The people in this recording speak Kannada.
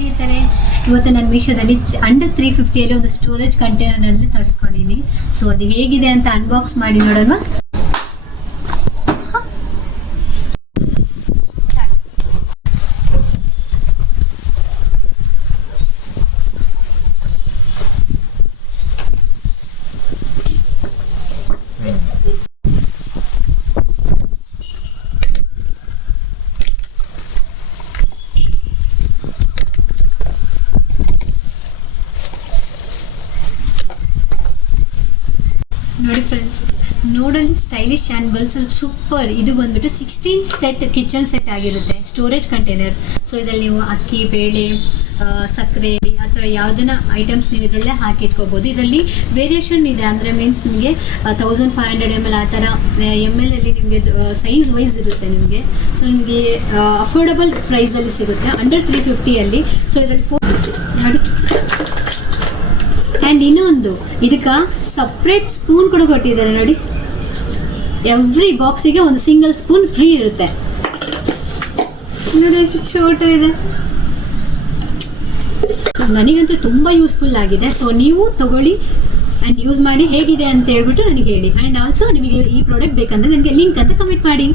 ಸ್ನೇಹಿತರೆ, ಇವತ್ತು ನಾನು ಮೀಶೋದಲ್ಲಿ ಅಂಡರ್ 350 ಒಂದು ಸ್ಟೋರೇಜ್ ಕಂಟೈನರ್ನಲ್ಲಿ ತರಿಸ್ಕೊಂಡಿದ್ದೀನಿ. ಸೊ ಅದು ಹೇಗಿದೆ ಅಂತ ಅನ್ಬಾಕ್ಸ್ ಮಾಡಿ ನೋಡೋಣ. ನೋಡಿ ಫ್ರೆಂಡ್ಸ್, ನೋಡಲು ಸ್ಟೈಲಿಶ್ ಆ್ಯಂಡ್ ಬಲ್ಸಲ್ಲಿ ಸೂಪರ್. ಇದು ಬಂದ್ಬಿಟ್ಟು 16 ಸೆಟ್ ಕಿಚನ್ ಸೆಟ್ ಆಗಿರುತ್ತೆ, ಸ್ಟೋರೇಜ್ ಕಂಟೈನರ್. ಸೊ ಇದರಲ್ಲಿ ನೀವು ಅಕ್ಕಿ, ಬೇಳೆ, ಸಕ್ಕರೆ ಅಥವಾ ಯಾವುದನ್ನ ಐಟಮ್ಸ್ ನೀವು ಇದರಲ್ಲೇ ಹಾಕಿ ಇಟ್ಕೋಬೋದು. ಇದರಲ್ಲಿ ವೇರಿಯೇಷನ್ ಇದೆ, ಅಂದರೆ ಮೀನ್ಸ್ ನಿಮಗೆ 1500 ml ಆ ಥರ ML ಅಲ್ಲಿ ನಿಮಗೆ ಸೈಜ್ ವೈಸ್ ಇರುತ್ತೆ ನಿಮಗೆ. ಸೊ ನಿಮಗೆ ಅಫೋರ್ಡಬಲ್ ಪ್ರೈಸಲ್ಲಿ ಸಿಗುತ್ತೆ ಅಂಡರ್ 350. ಸೊ ಇದರಲ್ಲಿ ನೋಡಿ. ಆ್ಯಂಡ್ ಇನ್ನೊಂದು, ಇದಕ್ಕೆ ಸಪ್ರೇಟ್ ಸ್ಪೂನ್ ಕೂಡ ಕೊಟ್ಟಿದ್ದಾರೆ ನೋಡಿ. ಎವ್ರಿ ಬಾಕ್ಸಿಗೆ ಒಂದು ಸಿಂಗಲ್ ಸ್ಪೂನ್ ಫ್ರೀ ಇರುತ್ತೆ. ನೋಡಿ ಎಷ್ಟು ಚೋಟು ಇದೆ. ಸೊ ನನಗಂತೂ ತುಂಬ ಯೂಸ್ಫುಲ್ ಆಗಿದೆ. ಸೊ ನೀವು ತಗೊಳ್ಳಿ ಆ್ಯಂಡ್ ಯೂಸ್ ಮಾಡಿ ಹೇಗಿದೆ ಅಂತ ಹೇಳ್ಬಿಟ್ಟು ನನಗೆ ಹೇಳಿ. ಆ್ಯಂಡ್ ಆಲ್ಸೋ ನಿಮಗೆ ಈ ಪ್ರಾಡಕ್ಟ್ ಬೇಕಂದರೆ ನನಗೆ ಲಿಂಕ್ ಅಂತ ಕಮೆಂಟ್ ಮಾಡಿ.